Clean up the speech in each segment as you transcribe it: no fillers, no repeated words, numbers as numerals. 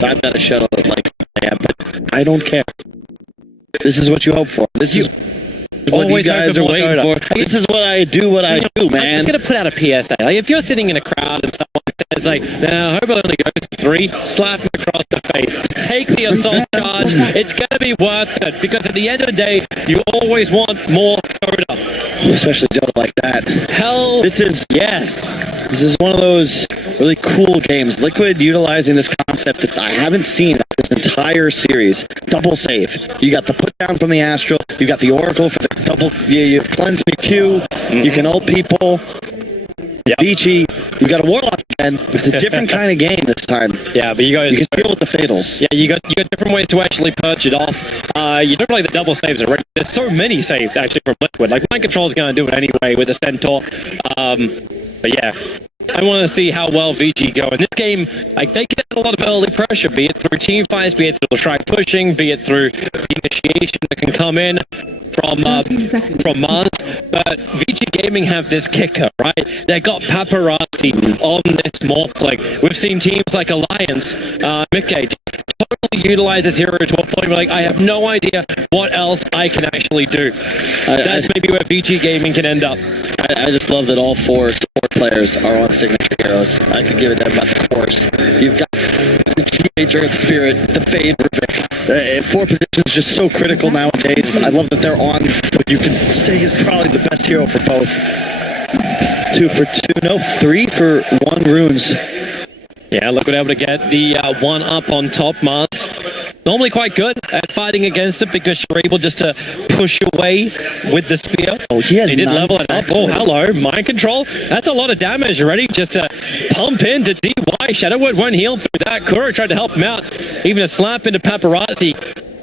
So I've got a shuttle that likes I am, but I don't care. This is what you hope for. This is what you guys are waiting for. This is what I do, man. I'm just going to put out a PSA. Like, if you're sitting in a crowd and someone says, like, no, I hope it only goes to 3, slap him across the face. Take the assault charge. It's going to be worth it, because at the end of the day, you always want more Dota. Especially Dota like that. Hell, this is yes. This is one of those really cool games. Liquid utilizing this concept that I haven't seen this entire series. Double save. You got the put down from the Astral. You got the Oracle for the double. You've cleansed your Q. You can ult people. Vici. You got a Warlock again. It's a different kind of game this time. Yeah, but you can deal with the fatals. Yeah, you got different ways to actually purge it off. You don't play the double saves already. There's so many saves actually from Liquid. Like, Mind Control is going to do it anyway with the Centaur. But yeah, I want to see how well Vici go. In this game, like, they get a lot of early pressure, be it through team fights, be it through the track pushing, be it through the initiation that can come in from Mars. But Vici Gaming have this kicker, right? They got paparazzi on this Morphling. We've seen teams like Alliance, Midgate, totally utilize this hero to a point where, like, I have no idea what else I can actually do. That's maybe where Vici Gaming can end up. I just love that all 4 support players are on signature heroes. I could give a damn about the course. You've got the GH Earth Spirit, the Fade Rubik. 4 positions just so critical nowadays. I love that they're on what you can say is probably the best hero for both. 2 for 2, no, 3 for 1 runes. Yeah, Liquid able to get the 1 up on top. Mars normally quite good at fighting against it, because you're able just to push away with the spear. Oh, he did level it up. Oh, hello, Mind Control. That's a lot of damage already just to pump into DY. Shadowwood won't heal through that. Kuro tried to help him out. Even a slap into Paparazzi.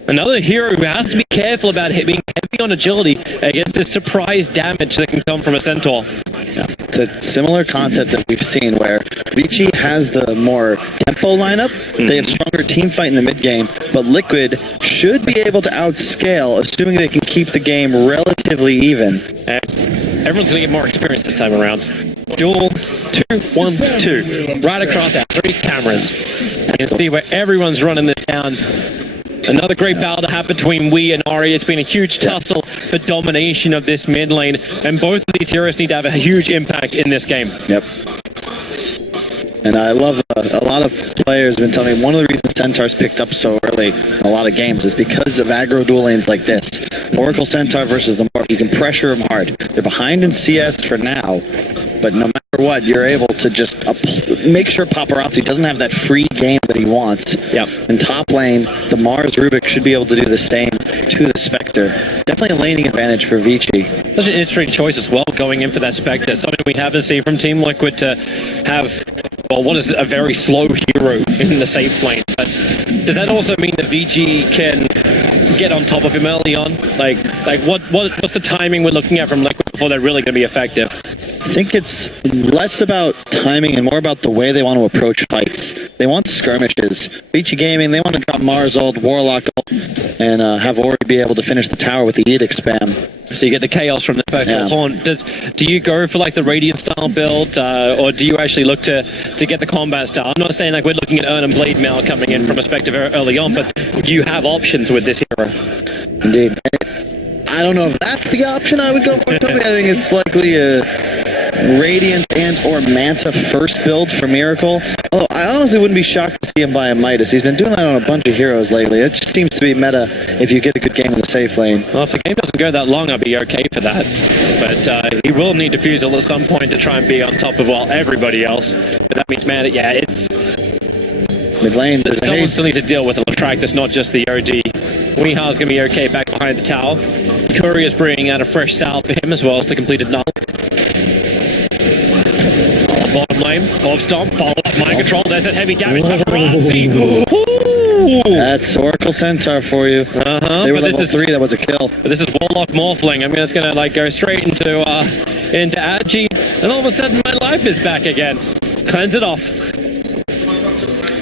Another hero who has to be careful about being heavy on agility against this surprise damage that can come from a Centaur. Yeah, it's a similar concept that we've seen where Vici has the more tempo lineup. They have stronger team fight in the mid game, but Liquid should be able to outscale, assuming they can keep the game relatively even. Everyone's going to get more experience this time around. Duel 2-1-2, right across our 3 cameras. You can see where everyone's running this down. Another great battle to have between Wii and Ori. It's been a huge tussle for domination of this mid lane, and both of these heroes need to have a huge impact in this game. Yep. And I love a lot of players have been telling me one of the reasons Centaur's picked up so early in a lot of games is because of aggro duel lanes like this. Oracle Centaur versus the Morph, you can pressure them hard. They're behind in CS for now, but no matter what, you're able to just make sure Paparazzi doesn't have that free game that he wants. Yep. In top lane, the Mars Rubik should be able to do the same to the Spectre. Definitely a laning advantage for Vici. Such an interesting choice as well, going in for that Spectre. Something we haven't seen from Team Liquid to have, well, what is a very slow hero in the safe lane. But does that also mean that Vici can get on top of him early on? Like what's the timing we're looking at from Liquid before they're really going to be effective? I think it's less about timing and more about the way they want to approach fights. They want skirmishes. Vici Gaming, they want to drop Mars ult, Warlock ult, and have Ori be able to finish the tower with the Edict spam. So you get the chaos from the Spectral Horn. Do you go for like the Radiant style build, or do you actually look to get the combat style? I'm not saying like we're looking at Urn and Blade Mail coming in from a Spectre early on, but you have options with this hero. Indeed. I don't know if that's the option I would go for. I think it's likely a Radiant and or Manta first build for Miracle. Although I honestly wouldn't be shocked to see him buy a Midas. He's been doing that on a bunch of heroes lately. It just seems to be meta if you get a good game in the safe lane. Well, if the game doesn't go that long, I'll be okay for that. But he will need Diffusal at some point to try and be on top of, well, everybody else. But that means, man, yeah, it's... Mid lane, someone still needs to deal with a track that's not just the OD. Weeha's going to be okay back behind the tower. Courier's bringing out a fresh salve for him as well as the completed null. Bottom lane, Bob Stomp, follow up Mind Control, there's that heavy damage. That's Oracle Centaur for you. They were level 3, that was a kill. But this is Warlock Morphling. I'm just going to like go straight into Agi, and all of a sudden my life is back again. Cleanse it off.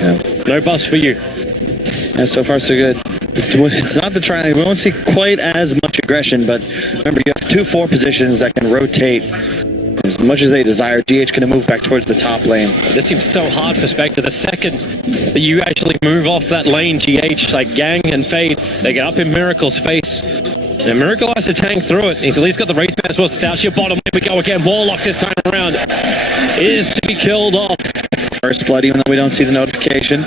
Yeah. No bust for you. Yeah, so far so good. It's not the try. We won't see quite as much aggression, but remember you have 2 4 positions that can rotate as much as they desire, GH going to move back towards the top lane. This seems so hard for Spectre. The second that you actually move off that lane, GH, like Gang and Fade, they get up in Miracle's face. And Miracle has to tank through it. He's at least got the race pass as well. Stalcia bottom. Here we go again. Warlock this time around is to be killed off. First blood, even though we don't see the notification.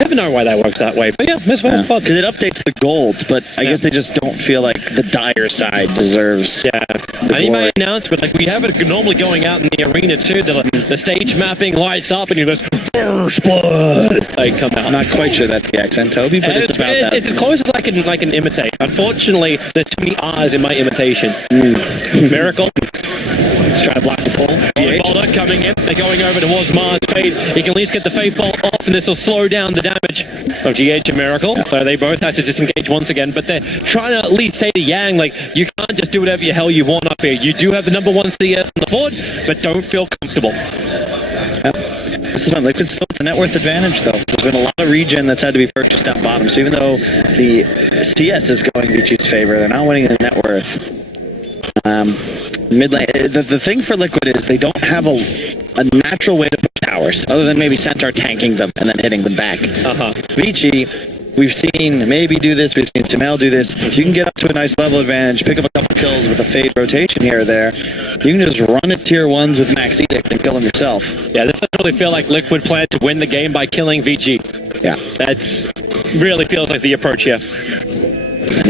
Never know why that works that way, but yeah, Miss Wales blood. Because it updates the gold, but I guess they just don't feel like the dire side deserves. Yeah, and he may announce, but like we have it normally going out in the arena too. The stage mapping lights up, and you just first blood. Like come out. I'm not quite sure that's the accent, Toby, but it's about that. It's as close as I can imitate. Unfortunately, there's too many R's in my imitation. Miracle. He's trying to block the pull. Boulder coming in. They're going over towards Mars. Fade. He can at least get the Fade bolt off, and this will slow down the damage of GH and Miracle. So they both have to disengage once again, but they're trying to at least say to Yang, like, you can't just do whatever the hell you want up here. You do have the #1 CS on the board, but don't feel comfortable. This is when Liquid's still with the net worth advantage, though. There's been a lot of regen that's had to be purchased down bottom, so even though the CS is going Vici's favor, they're not winning the net worth. Mid lane, the thing for Liquid is they don't have a natural way to push towers, other than maybe Centaur tanking them and then hitting them back. Vici, we've seen maybe do this, we've seen Sumail do this. If you can get up to a nice level advantage, pick up a couple kills with a Fade rotation here or there, you can just run at tier 1s with Max Edict and kill them yourself. Yeah, this doesn't really feel like Liquid planned to win the game by killing Vici. Yeah. That's really feels like the approach here.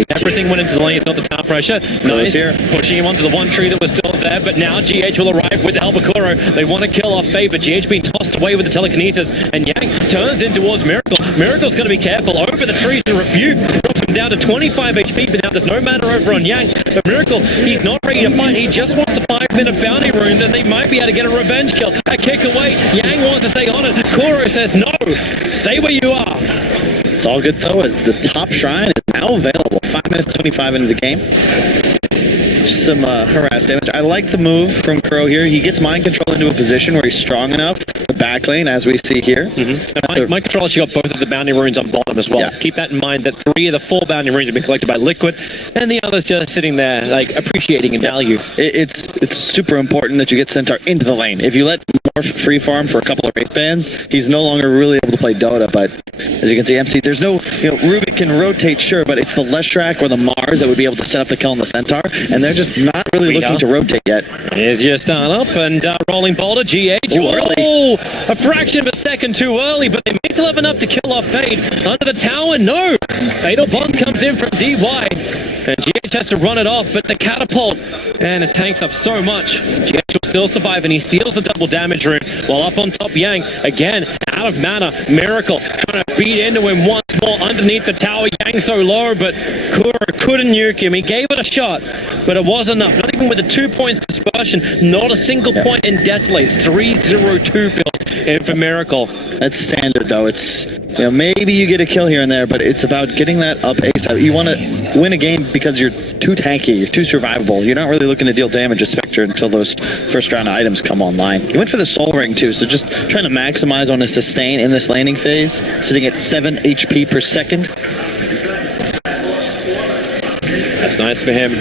Everything went into the lane, it's not the tower pressure. Nice here. Pushing him onto the one tree that was still there, but now GH will arrive with Albacoro. They want to kill off Fade, but GH being tossed away with the telekinesis, and Yang turns in towards Miracle. Miracle's going to be careful. Over the trees to Rebuke, drop him down to 25 HP, but now there's no mana over on Yang. But Miracle, he's not ready to fight. He just wants the 5-minute bounty runes, and they might be able to get a revenge kill. A kick away. Yang wants to stay on it. Kuro says, no, stay where you are. It's all good, though, as the top shrine is now available. 5 minutes 25 into the game. Some harass damage. I like the move from Crow here. He gets mind control into a position where he's strong enough to backlane, as we see here. Mind control actually got both of the bounty runes on bottom as well. Yeah. Keep that in mind that 3 of the 4 bounty runes have been collected by Liquid, and the others just sitting there, like, appreciating in value. It's super important that you get Centaur into the lane. If you let Morph free farm for a couple of Wraith bans, he's no longer really able to play Dota, but as you can see, MC, there's no, Rubik can rotate, sure, but it's the Leshrac or the Mars that would be able to set up the kill on the Centaur, and they're just not really looking to rotate yet. Here's your start up, and rolling boulder, GH. Oh, a fraction of a second too early, but they may still have enough to kill off Fade. Under the tower, no! Fatal Bond comes in from DY, and GH has to run it off, but the catapult, and it tanks up so much. GH will still survive, and he steals the double damage rune, while up on top, Yang, again, out of mana. Miracle trying to beat into him once more underneath the tower. Yang so low, but Kuro couldn't nuke him. He gave it a shot, but it was enough. Not even with the 2 points dispersion, not a single point in Desolates. 3-0-2 build in for Miracle. That's standard, though. It's, maybe you get a kill here and there, but it's about getting that up ASAP. You want to win a game because you're too tanky, you're too survivable. You're not really looking to deal damage to Spectre until those first round items come online. He went for the Soul Ring, too, so just trying to maximize on his sustain in this laning phase, sitting at 7 HP per second. That's nice for him.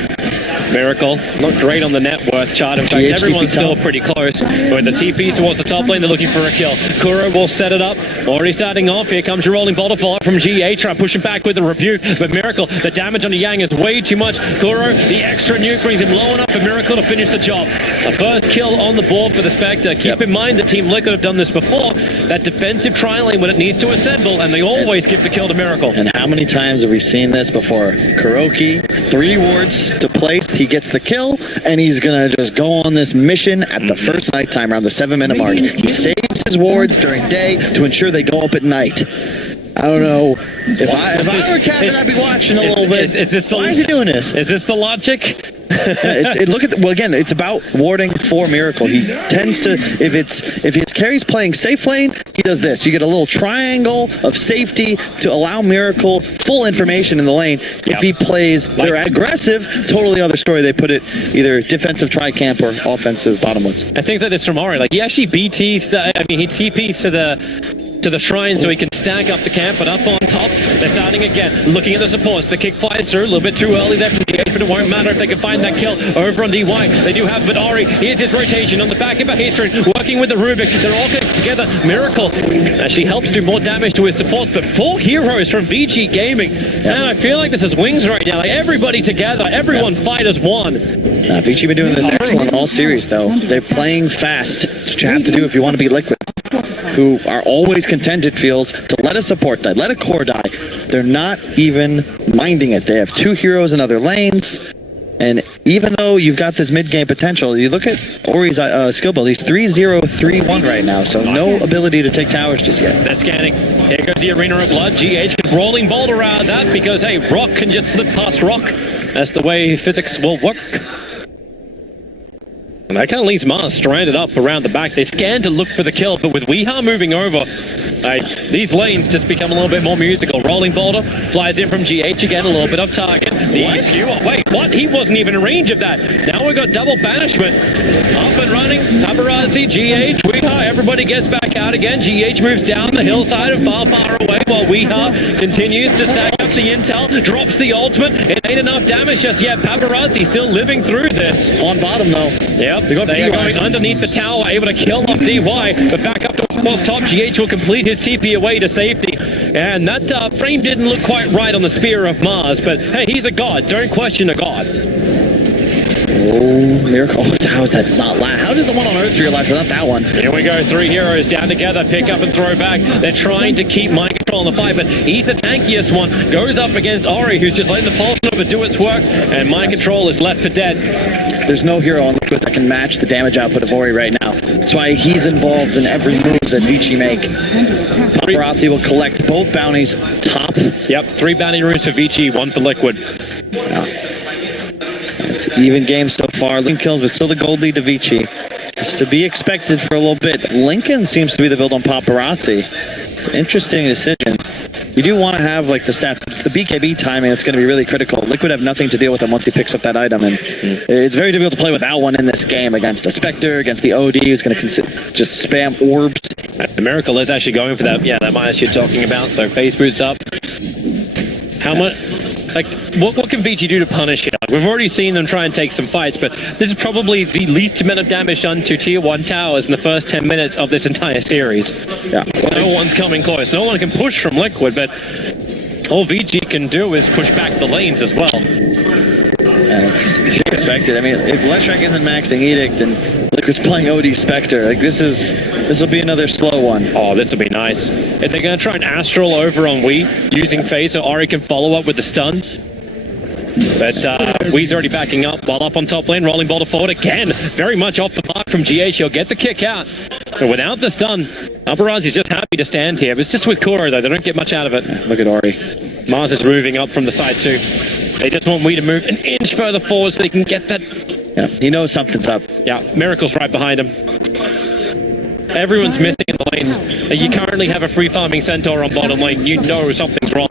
Miracle, not great on the net worth chart. In fact, everyone's still pretty close. With the TPs towards the top lane, they're looking for a kill. Kuro will set it up. Already starting off. Here comes your rolling boulder follow from GH. Trying to push him back with the Rebuke. But Miracle, the damage on the Yang is way too much. Kuro, the extra nuke brings him low enough for Miracle to finish the job. A first kill on the board for the Spectre. Keep in mind the Team Liquid have done this before. That defensive tri-lane when it needs to assemble, and they always give the kill to Miracle. And how many times have we seen this before? Kuroki, 3 wards to place. He gets the kill, and he's gonna just go on this mission at the first nighttime around the 7-minute mark. He saves his wards during day to ensure they go up at night. I don't know. If I were Captain, I'd be watching a little bit. Why is he doing this? Is this the logic? Again, it's about warding for Miracle. He tends to, if his carry's playing safe lane, he does this. You get a little triangle of safety to allow Miracle full information in the lane. If he plays, they're aggressive, totally other story. They put it either defensive tri-camp or offensive bottomless. I think that this from Ori. Like, he actually BTs, he TPs to the to the shrine so he can stack up the camp, but up on top, they're starting again, looking at the supports. The kick flies through, a little bit too early there from DH, but it won't matter if they can find that kill over on DY. They do have Ori. Here's his rotation on the back of a Hastron, working with the Rubik. They're all getting together. Miracle actually helps do more damage to his supports, but 4 heroes from vici Gaming. And I feel like this is wings right now. Like everybody together, everyone fight as one. vici been doing this excellent all series, though. They're playing fast. That's what you have to do if you want to be Liquid, who are always content, it feels, to let a support die, let a core die. They're not even minding it. They have 2 heroes in other lanes, and even though you've got this mid-game potential, you look at Ori's skill build, he's 3-0-3-1 right now, so no ability to take towers just yet. They're scanning. Here goes the Arena of Blood. GH can rolling boulder around that because, hey, rock can just slip past rock. That's the way physics will work. And that kind of leaves Mars stranded up around the back. They scan to look for the kill, but with Weeha moving over, these lanes just become a little bit more musical. Rolling boulder flies in from GH again, a little bit of target. The skewer. Wait, what? He wasn't even in range of that. Now we've got double banishment. Up and running. Paparazzi, GH, Weeha. Everybody gets back out again. GH moves down the hillside and far, far away while Weeha continues to stack up the intel. Drops the ultimate. It ain't enough damage just yet. Paparazzi still living through this. On bottom, though. Yep, they are going underneath the tower, able to kill off DY, but back up towards top. GH will complete his TP away to safety. And that frame didn't look quite right on the Spear of Mars, but hey, he's a god. Don't question a god. Oh, Miracle. How is that not last? How did the one on Earth realize without that one? Here we go. 3 heroes down together. Pick up and throw back. They're trying to keep mind control in the fight, but he's the tankiest one. Goes up against Ori, who's just letting the pulse over do its work, and mind control is left for dead. There's no hero on Liquid that can match the damage output of Ori right now. That's why he's involved in every move that vici make. Paparazzi will collect both bounties top. Yep, 3 bounty runes for vici, 1 for Liquid. Yeah. It's even game so far. Link kills, but still the gold lead to vici. It's to be expected for a little bit. Lincoln seems to be the build on Paparazzi. It's an interesting decision. You do want to have like the stats. It's the BKB timing that's going to be really critical. Liquid have nothing to deal with him once he picks up that item, and it's very difficult to play without one in this game against a Spectre, against the OD who's going to just spam orbs. The Miracle is actually going for that. Yeah, that minus you're talking about. So phase boots up. How much? Like, what can vici do to punish it? Like, we've already seen them try and take some fights, but this is probably the least amount of damage done to Tier 1 towers in the first 10 minutes of this entire series. Yeah. No one's coming close. No one can push from Liquid, but all vici can do is push back the lanes as well. Yeah, it's expected. I mean, if Leshrac isn't maxing Edict and Liquid's playing OD Spectre, like this will be another slow one. Oh, this will be nice. If they're going to try and Astral over on Wii, using phase so Ori can follow up with the stun. But Weed's already backing up, while up on top lane, rolling boulder forward again. Very much off the mark from GH. He'll get the kick out. But without the stun, Paparazzi's just happy to stand here. But it's just with Kuro, though. They don't get much out of it. Look at Ori. Mars is moving up from the side, too. They just want Wii to move an inch further forward so they can get that. Yeah, he knows something's up. Yeah, Miracle's right behind him. Everyone's missing in the lanes. And you currently have a free farming Centaur on bottom lane. You know something's wrong.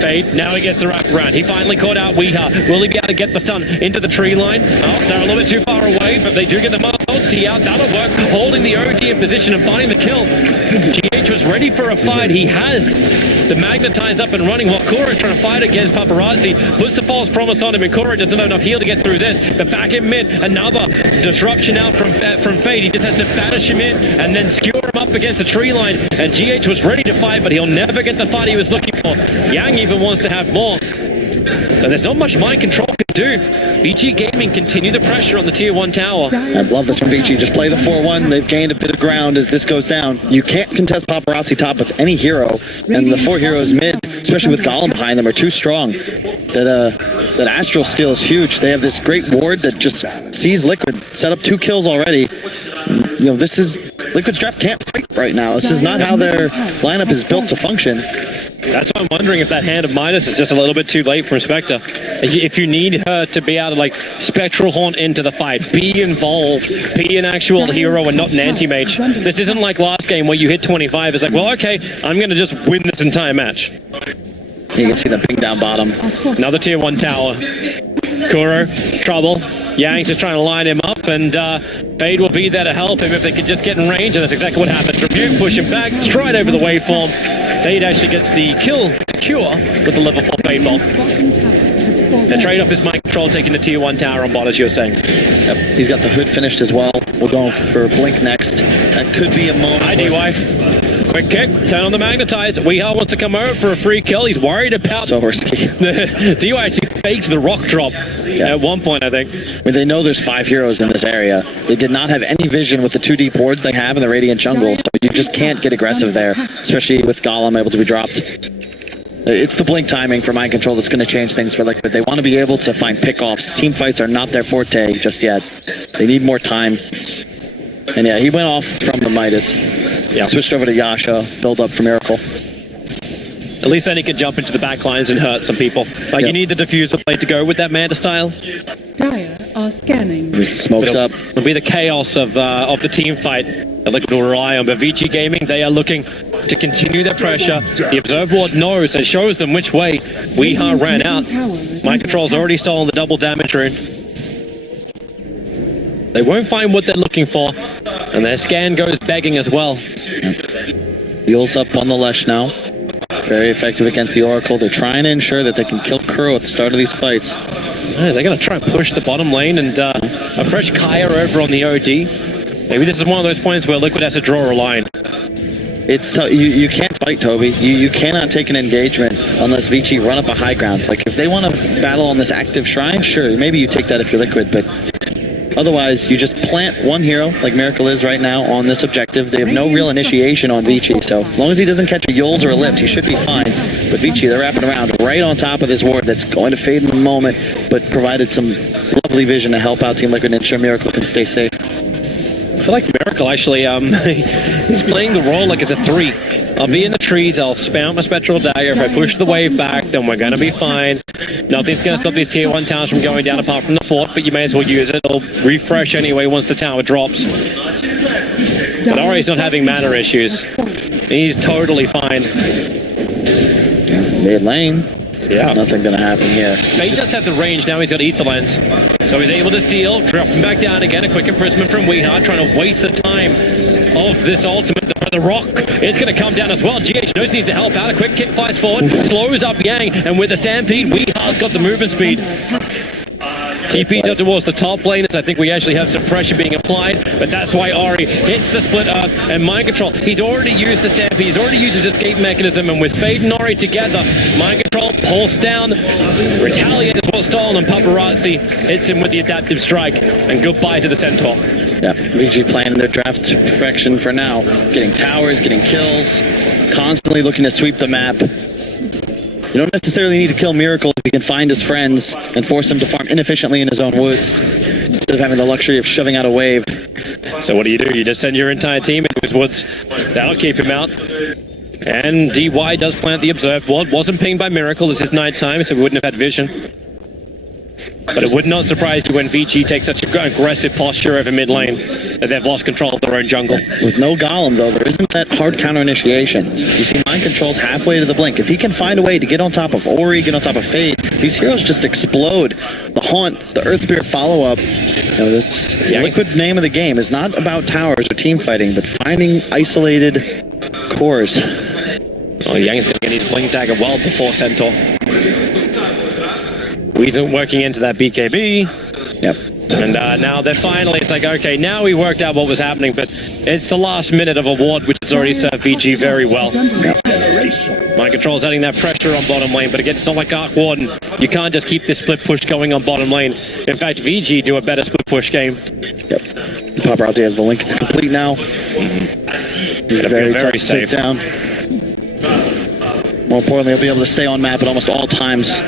Fade, now he gets the wrap around. He finally caught out Weeha. Will he be able to get the stun into the tree line? Oh, they're a little bit too far away, but they do get the multi out. That'll work. Holding the OD in position and finding the kill. GH was ready for a fight. He has the Magnetize up and running while Kura trying to fight against Paparazzi. Puts the false promise on him, and Kura doesn't have enough heal to get through this. But back in mid, another disruption out from Fade. He just has to banish him in and then skewer him up against the tree line. And GH was ready to fight, but he'll never get the fight he was looking for. Yang even wants to have more. But there's not much mind control can do. vici Gaming continue the pressure on the Tier 1 tower. I love this from vici. Just play the 4-1. They've gained a bit of ground as this goes down. You can't contest Paparazzi top with any hero. And the 4 heroes mid, especially with Golem behind them, are too strong. That Astral steal is huge. They have this great ward that just sees Liquid. Set up 2 kills already. You know, this is... Liquid's draft can't fight right now. This is not how their lineup is built to function. That's why I'm wondering if that Hand of Midas is just a little bit too late from Spectre. If you need her to be able to, like, Spectral Haunt into the fight, be involved, be an actual hero and not an anti-mage. This isn't like last game where you hit 25. It's like, well, okay, I'm going to just win this entire match. You can see the ping down bottom. Another Tier 1 tower. Kuro, trouble. Yang's just trying to line him up, and Fade will be there to help him if they can just get in range, and that's exactly what happens. Rebuke, push him back, straight over the waveform. Fade actually gets the kill secure with the level 4 Fade bomb. The trade-off is mind control taking the tier 1 tower on bot, as you were saying. Yep. He's got the hood finished as well. We're going for Blink next. That could be a moment. Hi, DY. Quick kick, turn on the magnetize. Weehaw wants to come over for a free kill. He's worried about... So risky. DY actually faked the rock drop at one point, I think. I mean, they know there's 5 heroes in this area. They did not have any vision with the 2 deep wards they have in the Radiant jungle, so you just can't get aggressive there, especially with Golem able to be dropped. It's the blink timing for mind control that's going to change things for Liquid. They want to be able to find pickoffs. Team fights are not their forte just yet. They need more time. And yeah, he went off from the Midas. Yeah. Switched over to Yasha, build up for Miracle. At least then he can jump into the back lines and hurt some people. Like, you need the diffuser play to go with that Manta style. Dire are scanning. He smokes up. It'll be the chaos of the team fight that Liquid will rely on. But Vici Gaming, they are looking to continue their pressure. The Observe Ward knows and shows them which way Weehaw ran out. Mind Control's already stolen the double damage rune. They won't find what they're looking for, and their scan goes begging as well. Heals up on the Lesh now. Very effective against the Oracle. They're trying to ensure that they can kill Kuro at the start of these fights. They're going to try and push the bottom lane, and a fresh Kaya over on the OD. Maybe this is one of those points where Liquid has to draw a line. It's you can't fight, Toby. You cannot take an engagement unless Vici run up a high ground. Like, if they want to battle on this active shrine, sure, maybe you take that if you're Liquid, but otherwise you just plant one hero, like Miracle is right now, on this objective. They have no real initiation on Vici, so as long as he doesn't catch a Yules or a lift, he should be fine. But Vici, they're wrapping around right on top of this ward that's going to fade in a moment, but provided some lovely vision to help out Team Liquid and ensure Miracle can stay safe. I feel like Miracle actually, he's playing the role like it's a 3. I'll be in the trees, I'll spam out my Spectral Dagger. If I push the wave back, then we're gonna be fine. Nothing's gonna stop these tier 1 towers from going down apart from the fort, but you may as well use it. It'll refresh anyway once the tower drops. But Ori's not having mana issues. He's totally fine. Mid lane. Yeah. Nothing gonna happen here. Fade does have the range, now he's got Ether Lens. So he's able to steal, drop him back down again. A quick imprisonment from Weehaw, trying to waste the time of this ultimate. The rock is going to come down as well. GH knows needs to help out. A quick kick flies forward, slows up Yang, and with the stampede, Weehaw's got the movement speed. TP's up towards the top laners. I think we actually have some pressure being applied, but that's why Ori hits the split up and Mind Control. He's already used the stampede. He's already used his escape mechanism, and with Fade and Ori together, Mind Control pulse down, Retaliate is what's stolen, and Paparazzi hits him with the adaptive strike, and goodbye to the Centaur. Yeah, VG playing their draft perfection for now. Getting towers, getting kills, constantly looking to sweep the map. You don't necessarily need to kill Miracle if you can find his friends and force him to farm inefficiently in his own woods, instead of having the luxury of shoving out a wave. So what do? You just send your entire team into his woods. That'll keep him out. And DY does plant the Observe Ward. Wasn't pinged by Miracle. This is nighttime, so we wouldn't have had vision. But it would not surprise you when Vici takes such an aggressive posture over mid lane that they've lost control of their own jungle. With no Golem, though, there isn't that hard counter initiation. You see Mind Control's halfway to the blink. If he can find a way to get on top of Ori, get on top of Fade, these heroes just explode. The Haunt, the Earth Spirit follow-up. You know, this Liquid name of the game is not about towers or team fighting, but finding isolated cores. Oh, Yang's going to get his blink dagger well before Centaur. We's working into that BKB. Yep. And now they're finally, it's like, okay, now we worked out what was happening, but it's the last minute of a ward, which has already served VG very well. Yep. Mind Control's adding that pressure on bottom lane, but again, it's not like Arc Warden. You can't just keep this split push going on bottom lane. In fact, VG do a better split push game. Yep. Paparazzi has the link. It's complete now. He's very tough to sit down. More importantly, he'll be able to stay on map at almost all times.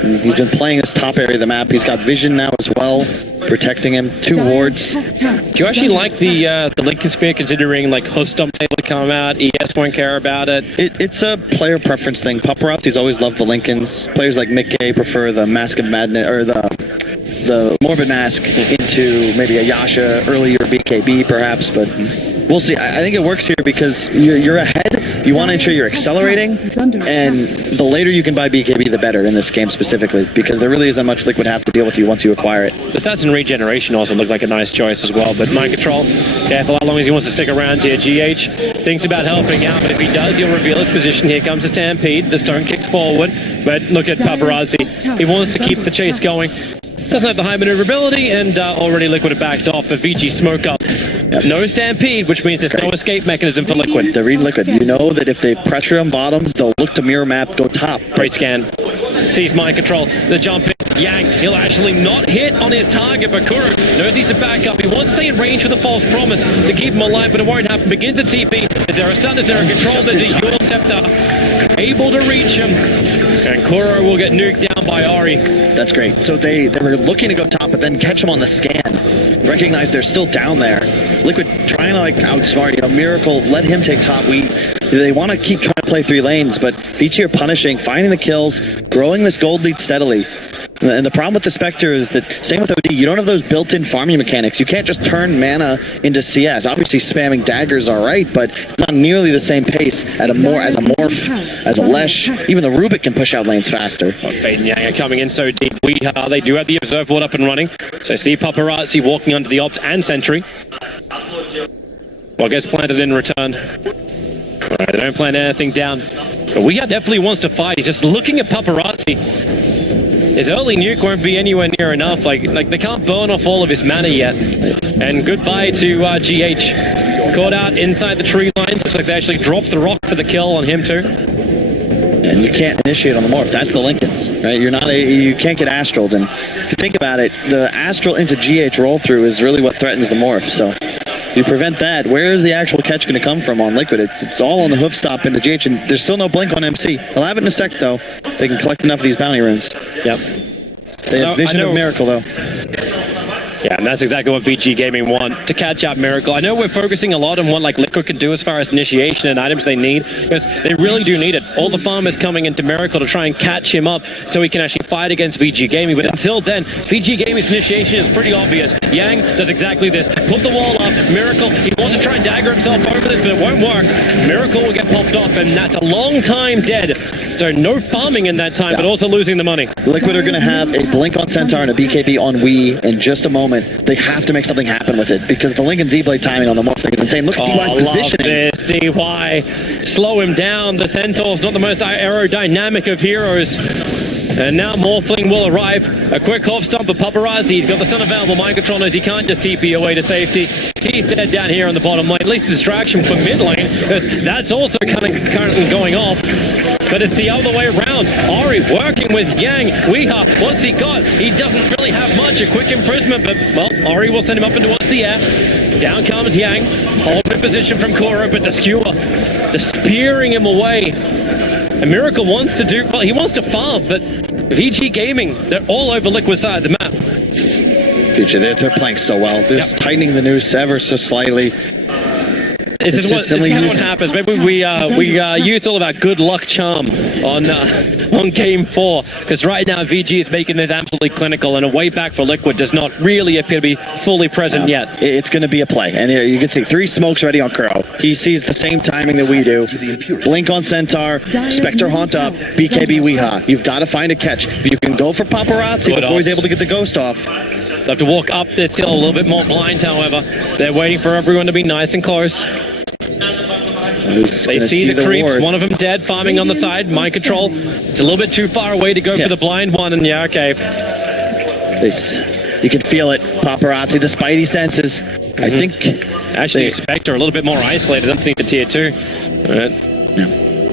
He's been playing this top area of the map. He's got vision now as well, protecting him. 2 wards. Do you actually like the Lincoln Spear, considering like Hustom's able to come out, ES won't care about it? It's a player preference thing. Paparazzi's always loved the Lincolns. Players like Mickey prefer the Mask of Madness, or the Morbid Mask into maybe a Yasha, earlier BKB perhaps, but we'll see. I think it works here because you're ahead You want to ensure you're accelerating, and the later you can buy BKB, the better in this game specifically, because there really isn't much Liquid have to deal with you once you acquire it. The stats and regeneration also look like a nice choice as well, but Mind Control, careful how long as he wants to stick around here. GH thinks about helping out, but if he does, he'll reveal his position. Here comes the Stampede. The stone kicks forward, but look at Paparazzi. He wants to keep the chase going. Doesn't have the high maneuverability, and already Liquid are backed off. The vici smoke up. Yep. No Stampede, which means there's no escape mechanism for Liquid. They're reading Liquid. You know that if they pressure him bottom, they'll look to mirror map, go top. Great scan. Sees Mind Control. The jump in. Yang, he'll actually not hit on his target, but Kuro knows he's to back up. He wants to stay in range for the false promise to keep him alive, but it won't happen. Begins to TP. Is there a stun? Is there a control? There's a Yule Scepter. Able to reach him. And Kuro will get nuked down by Ari. That's great. So they were looking to go top, but then catch him on the scan. Recognize they're still down there. Liquid trying to like outsmart, you know, Miracle, let him take top. They want to keep trying to play 3 lanes, but vici are punishing, finding the kills, growing this gold lead steadily. And the problem with the Spectre is that, same with OD, you don't have those built-in farming mechanics. You can't just turn mana into CS. Obviously, spamming daggers are right, but it's not nearly the same pace as a Morph, as a Lesh. Even the Rubik can push out lanes faster. Fade and Yang are coming in so deep. They do have the Observe Ward up and running. So see Paparazzi walking under the Ops and Sentry. Well, gets planted in return. They don't plant anything down. But Weeha definitely wants to fight. He's just looking at Paparazzi. His early nuke won't be anywhere near enough. Like they can't burn off all of his mana yet. And goodbye to GH. Caught out inside the tree lines. Looks like they actually dropped the rock for the kill on him too. And you can't initiate on the Morph. That's the Lincolns, right? You can't get Astraled. And if you think about it, the Astral into GH roll through is really what threatens the Morph. So if you prevent that, where is the actual catch going to come from on Liquid? It's all on the hoof stop into GH, and there's still no blink on MC. They'll have it in a sec, though. They can collect enough of these bounty runes. Yep. They have Vision of Miracle, though. Yeah, and that's exactly what VG Gaming want, to catch out Miracle. I know we're focusing a lot on what Liquid can do as far as initiation and items they need, because they really do need it. All the farmers coming into Miracle to try and catch him up so he can actually fight against VG Gaming. But until then, VG Gaming's initiation is pretty obvious. Yang does exactly this. Put the wall up. Miracle, he wants to try and dagger himself over this, but it won't work. Miracle will get popped off, and that's a long time dead. So no farming in that time, but also losing the money. Liquid are going to have a blink on Centaur and a BKB on Wii in just a moment. They have to make something happen with it, because the Link and Z-Blade timing on the Morph thing is insane. Look at DY's positioning. This, DY. Slow him down. The Centaur's not the most aerodynamic of heroes. And now Morphling will arrive. A quick off stomp of Paparazzi. He's got the stun available. Mind Control knows he can't just TP away to safety. He's dead down here on the bottom lane. At least distraction for mid lane, because that's also currently going off. But it's the other way around. Ari working with Yang. Weeha, what's he got? He doesn't really have much. A quick imprisonment, but, well, Ari will send him up and towards the air. Down comes Yang. Hold in position from Kuro, but the skewer, the spearing him away. And Miracle wants to do, well, he wants to farm, but VG Gaming, they're all over Liquid side of the map. Future, they're playing so well. They're just tightening the noose ever so slightly. This is what happens. Maybe we used all of our good luck charm on game 4, because right now VG is making this absolutely clinical, and a way back for Liquid does not really appear to be fully present yet. It's going to be a play, and you can see 3 smokes ready on Kuro. He sees the same timing that we do. Blink on Centaur, Spectre Haunt up, BKB Weeha. You've got to find a catch. If you can go for Paparazzi before he's able to get the ghost off. They'll have to walk up this hill a little bit more blind, however. They're waiting for everyone to be nice and close. They see the creeps, ward. One of them dead, farming on the side, Mind Control. It's a little bit too far away to go for the blind one, and yeah, okay. You can feel it, Paparazzi, the spidey senses. I think... Actually, the Spectre a little bit more isolated underneath the tier 2.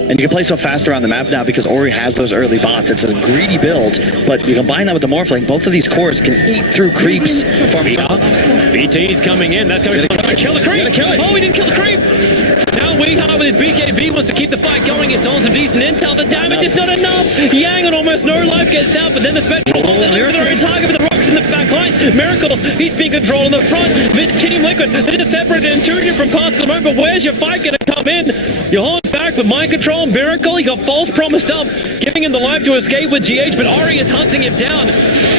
And you can play so fast around the map now because Ori has those early bots. It's a greedy build, but you combine that with the Morphling, both of these cores can eat through creeps. BT's coming in, that's going to kill the creep! Oh, he didn't kill the creep! Now Weeha with his BKB wants to keep the fight going. He's stolen some decent intel. The damage is not enough. Yang on almost no life gets out, but then the Spectral they're their own target with the rocks in the back lines. Miracle, he's being controlled in the front. Team Liquid, they're just separated in 2 different parts of the moment, but where's your fight going to come in? Your horns back with Mind Control. Miracle, he got false promised up, giving him the life to escape with GH, but Ari is hunting him down.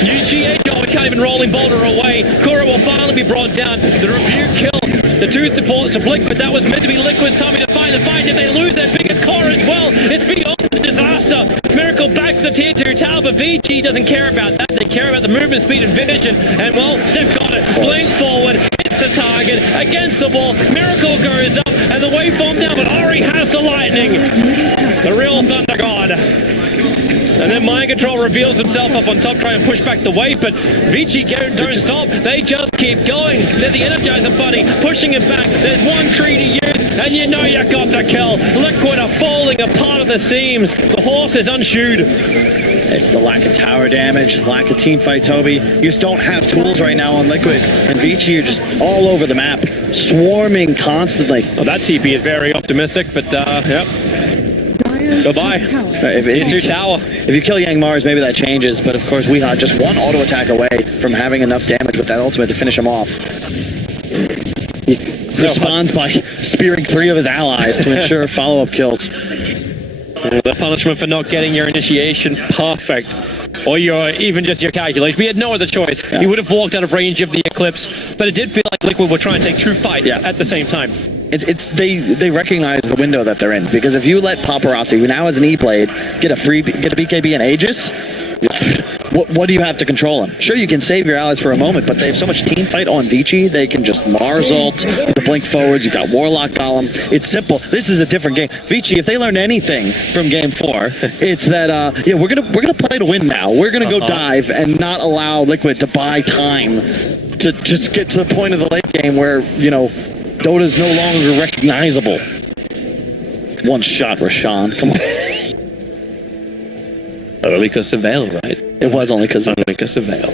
New GH, oh, we can't even roll him Boulder away. Kuro will finally be brought down. The rebuke kill The two supports of Liquid, that was meant to be Liquid's time to find the fight. Did they lose their biggest core as well? It's beyond the disaster. Miracle back to the tier 2 tower, but VG doesn't care about that. They care about the movement, speed, and vision. And well, they've got it. Blink forward, hits the target, against the wall. Miracle goes up, and the waveform down, but Ori has the lightning. The real Thunder God. And then Mind Control reveals himself up on top, trying to push back the wave, but Vici don't stop. They just keep going. They're the Energizer Bunny, pushing it back. There's one tree to use, and you know you got the kill. Liquid are falling apart at the seams. The horse is unshoed. It's the lack of tower damage, lack of team fight, Toby. You just don't have tools right now on Liquid, and Vici are just all over the map, swarming constantly. Well, that TP is very optimistic, but yep. Goodbye. If you kill Yang Mars, maybe that changes, but of course we are just one auto attack away from having enough damage with that ultimate to finish him off. He responds by spearing 3 of his allies to ensure follow-up kills. The punishment for not getting your initiation perfect, or even just your calculation. We had no other choice. Yeah. He would have walked out of range of the Eclipse, but it did feel like Liquid were trying to take 2 fights at the same time. They recognize the window that they're in, because if you let Paparazzi, who now has an E-Blade, get a BKB and Aegis, what do you have to control him? Sure, you can save your allies for a moment, but they have so much team fight on Vici, they can just Mars ult, the blink forwards, you've got Warlock Golem. It's simple. This is a different game. Vici, if they learned anything from game 4, it's that we're gonna play to win now. We're gonna go dive and not allow Liquid to buy time to just get to the point of the late game where, you know, Dota's no longer recognizable. One shot, Roshan. Come on. Only because of Veil, right? It was only because of Veil.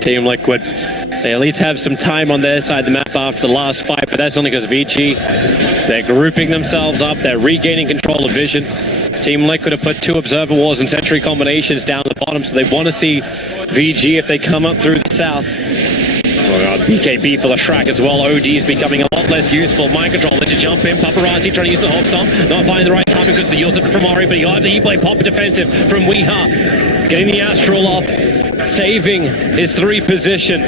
Team Liquid, they at least have some time on their side of the map after the last fight, but that's only because of Vici. They're grouping themselves up, they're regaining control of vision. Team Liquid have put 2 Observer Walls and Sentry combinations down the bottom, so they want to see VG if they come up through the south. Oh god, BKB for the Shrek as well. OD is becoming a lot less useful. Mind Control, let you jump in. Paparazzi trying to use the Hawk Stomp. Not finding the right timing because of the ultimate from Ori, but he'll have the E-Blade pop defensive from Weeha. Getting the Astral off. Saving his 3 position.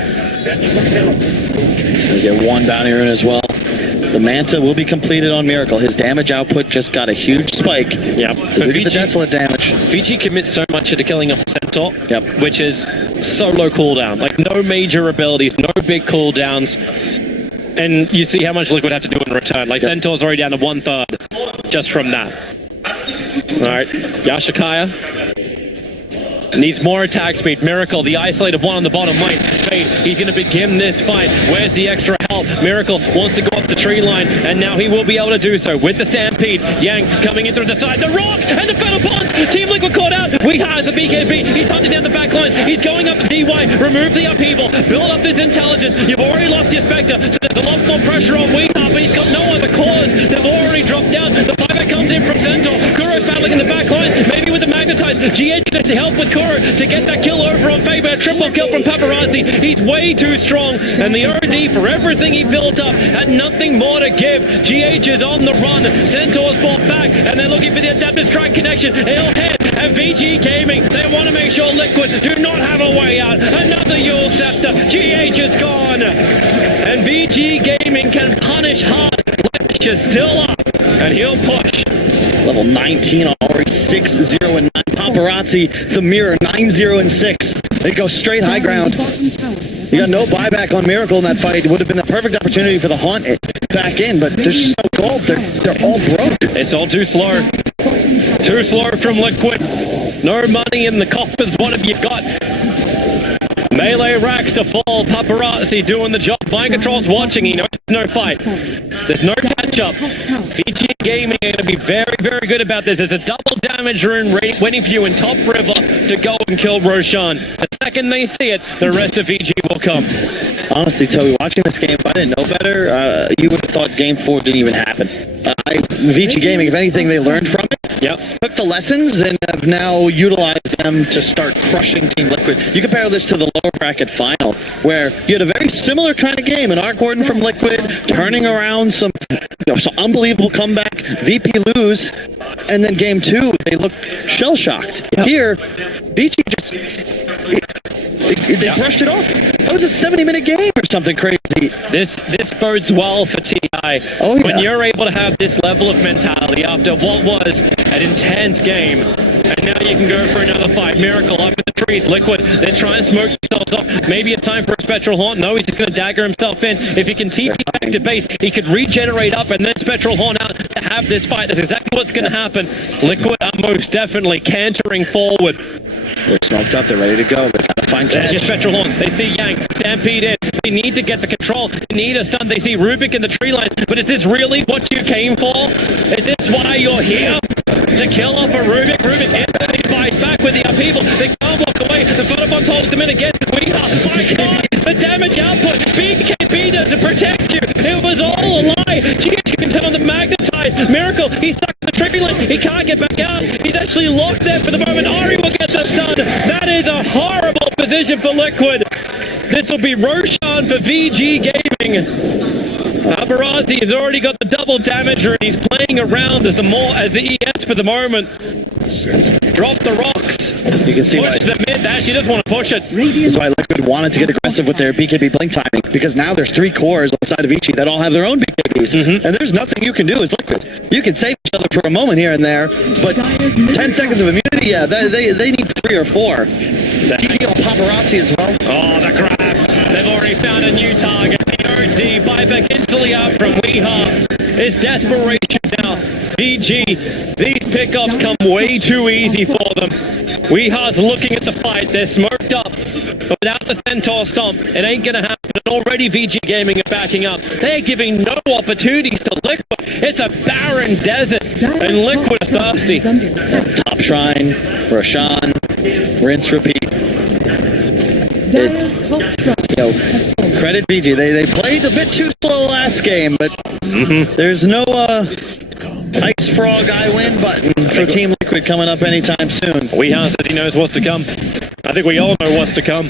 We get 1 bounty rune as well. The Manta will be completed on Miracle. His damage output just got a huge spike. Yep. But the Desolate damage. Vici commits so much into killing off the Centaur, which is so low cooldown. Like, no major abilities, no big cooldowns. And you see how much Liquid have to do in return. Like, Centaur's already down to 1/3 just from that. Alright, Yashikaya needs more attack speed. Miracle, the isolated one on the bottom lane. Fade, he's going to begin this fight. Where's the extra help? Miracle wants to go up the tree line, and now he will be able to do so with the Stampede. Yang coming in through the side. The Rock and the Fatal Bonds. Team Liquid caught out. Weeha has a BKB. He's hunting down the back lines. He's going up the DY. Remove the upheaval. Build up this intelligence. You've already lost your Spectre, so there's a lot more pressure on Weeha, but he's got no other cause. They've already dropped down. The buyback comes in from Centaur. Kuro's battling in the back line, maybe with the Magnetize. GH gets to help with Kuro to get that kill over on Faber. Triple kill from Paparazzi. He's way too strong, and the OD, for everything he built up, had nothing more to give. GH is on the run. Centaur's bought back, and they're looking for the adaptive strike connection. He'll hit, and VG Gaming, they want to make sure Liquid do not have a way out. Another Yule Scepter. GH is gone, and VG Gaming can punish hard. Lich is still up, and he'll push. Level 19 already, 6-0 and 9. Paparazzi, the mirror, 9-0 and 6. They go straight high ground. You got no buyback on Miracle in that fight. It would have been the perfect opportunity for the Haunt back in, but there's just no gold. They're all broke. It's all too slow. Too slow from Liquid. No money in the coffers. What have you got? Melee racks to fall. Paparazzi doing the job. Mind Control's watching. He knows there's no fight. There's no catch-up. VG Gaming are going to be very, very good about this. There's a double damage rune waiting for you in top river to go and kill Roshan. The second they see it, the rest of VG will come. Honestly, Toby, watching this game, if I didn't know better, you would have thought Game 4 didn't even happen. VG Gaming, if anything, they learned from it. Took the lessons and have now utilized them to start crushing Team Liquid. You compare this to the lower bracket final, where you had a very similar kind of game. An Arc Warden from Liquid, turning around some unbelievable comeback, VP lose, and then Game 2, they looked shell-shocked. Here, VG just... They brushed it off. That was a 70-minute game or something crazy. This bodes well for TI. Oh, yeah. When you're able to have this level of mentality after what was an intense game, and now you can go for another fight. Miracle up in the trees. Liquid, they're trying to smoke themselves off. Maybe it's time for a Spectral Horn. No, he's just going to dagger himself in. If he can TP back to base, he could regenerate up and then Spectral Horn out to have this fight. That's exactly what's going to happen. Liquid are most definitely cantering forward. They're smoked up. They're ready to go. They gotta find catch. There's your Spectral Horn. They see Yang. Stampede in. They need to get the control. They need a stun. They see Rubik in the tree line. But is this really what you came for? Is this why you're here? To kill off a Rubik. Rubik instantly fights back with the upheaval. They can't walk away. The Photobomb holds them in again. We are. My God! The damage output. BKB doesn't protect you. It was all a lie. GH can turn on the magnetize. Miracle. He's stuck in the tree line. He can't get back out. He's actually locked there for the moment. Ari will get the stun. That is a horrible position for Liquid. This will be Roshan for VG Gaming. Paparazzi has already got the double damager and he's playing around as the ES for the moment. Drop the rocks. You can see push the mid dash. He doesn't want to push it. That's why Liquid wanted to get aggressive with their BKB blink timing, because now there's 3 cores on the side of Vici that all have their own BKBs, and there's nothing you can do as Liquid. You can save each other for a moment here and there, but 10 seconds of immunity, yeah, they need 3 or 4. TD on Paparazzi as well. Oh, the grab. They've already found a new target. The OD buyback instantly out from Weeha. It's desperation now. VG, these pickups come way too easy for them. Weeha's looking at the fight. They're smoked up. But without the Centaur Stomp, it ain't gonna happen. And already VG Gaming are backing up. They're giving no opportunities to Liquid. It's a barren desert. And Liquid are thirsty. Top Shrine, Roshan, rinse, repeat. Credit VG. They played a bit too slow last game, but there's no Ice Frog I win button for Team Liquid coming up anytime soon. Weeha says he knows what's to come. I think we all know what's to come.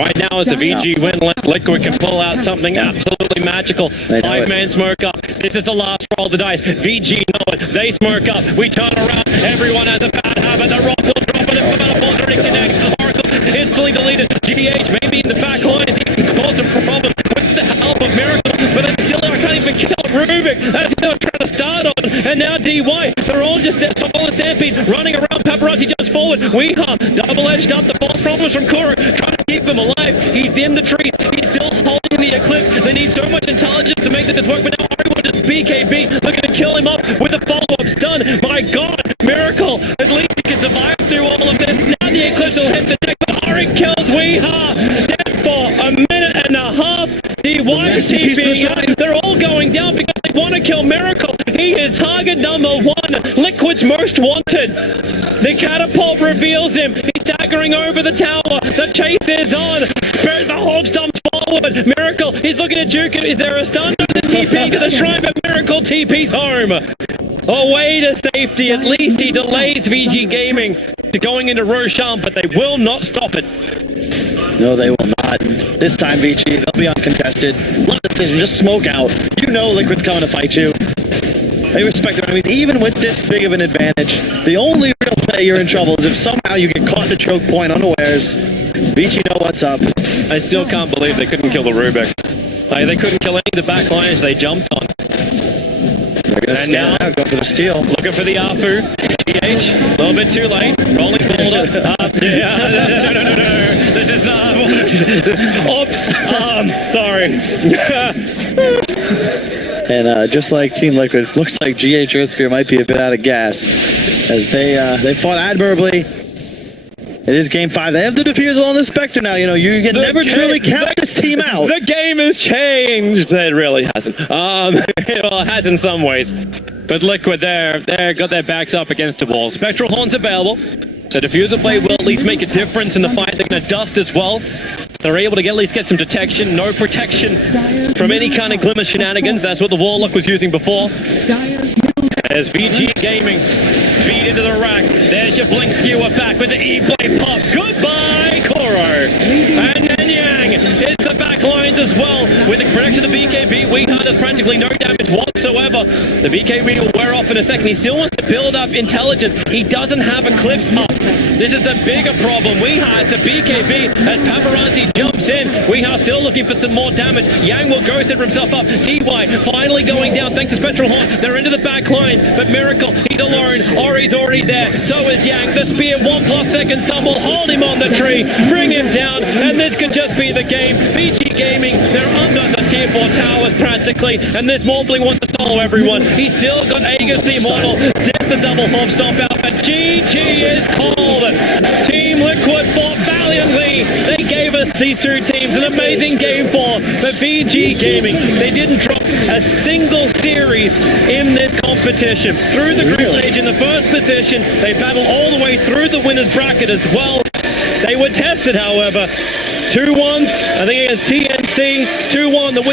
Right now, as a VG win, Liquid can pull out something absolutely magical. 5-man smoke up. This is the last roll of the dice. VG know it. They smoke up. We turn around. Everyone has a bad habit. The rock will drop it. If the already connects. Oracle instantly deleted. GH maybe in the back lines. He can cause a problem with the help of Miracle. But they still can't even kill Rubik. That's what they were trying to start on. And now DY. They're all just all Stampede running around. Paparazzi jumps forward. Weeha double-edged up. The false promise from Kuro. Trying to keep him alive. He's in the tree. He's still holding the Eclipse. They need so much intelligence to make this work. But now everyone just BKB looking to kill him off with a follow-up stun. My God. Miracle. At least he can survive through all of this. Now the Eclipse will hit the deck. But Ari kills Weeha. Dead for a minute and a half. DY TPing. They're all going down because they want to kill Miracle. He is target number 1. Liquid's most wanted. The catapult reveals him. He's daggering over the tower. The chase is on. The hold stumps forward. Miracle, he's looking at Juke. Is there a stun? The TP to the shrine, but Miracle TP's home. Away to safety. At least he delays VG Gaming to going into Roshan, but they will not stop it. No, they will not. This time, Vici, they'll be uncontested. A lot of decisions, just smoke out. You know Liquid's coming to fight you. They respect their enemies, even with this big of an advantage. The only real way you're in trouble is if somehow you get caught in a choke point unawares. Vici know what's up. I still can't believe they couldn't kill the Rubik. Like, they couldn't kill any of the back lines they jumped on. They're gonna scan out, go for the steal. Looking for the Afu. GH, a little bit too late. Rolling forward. No. This is, oops. Sorry. And just like Team Liquid, looks like GH Earthspear might be a bit out of gas, as they fought admirably. It is Game 5. They have the defusal on the Spectre now. You know, you can never truly count this team out. The game has changed. It really hasn't. Well, it has in some ways. But Liquid, they're got their backs up against the wall. Spectral Horn's available. So Diffuser Blade will at least make a difference in the fight. They're going to dust as well. They're able to at least get some detection. No protection from any kind of Glimmer shenanigans. That's what the Warlock was using before. As VG Gaming beat into the rack. There's your Blink Skewer back with the E-Blade pop. Goodbye, Koro. And then Yang hits the back line as well. With the protection of the BKB, Weehan has practically no damage whatsoever. The BKB will wear off in a second. He still wants to build up intelligence. He doesn't have Eclipse up. This is the bigger problem. Weehan to BKB as Paparazzi jumps in. Weehan still looking for some more damage. Yang will ghost it for himself up. TY finally going down thanks to Spectral Horn. They're into the back lines, but Miracle, he's alone. Ori's already there. So is Yang. The spear, 1+ seconds tumble. Hold him on the tree. Bring him down. And this could just be the game. vici Gaming, they're under the tier 4 towers practically. And this Morphling wants to solo everyone. He's still got Aegis the Immortal. Gets the double hop stomp out. But GG is called. Team Liquid fought valiantly. They gave us these two teams an amazing game for. But vici Gaming, they didn't drop a single series in this competition. Through the group stage in the first position, they battled all the way through the winner's bracket as well. They were tested, however. 2-1, I think it's TNC, 2-1 the winner.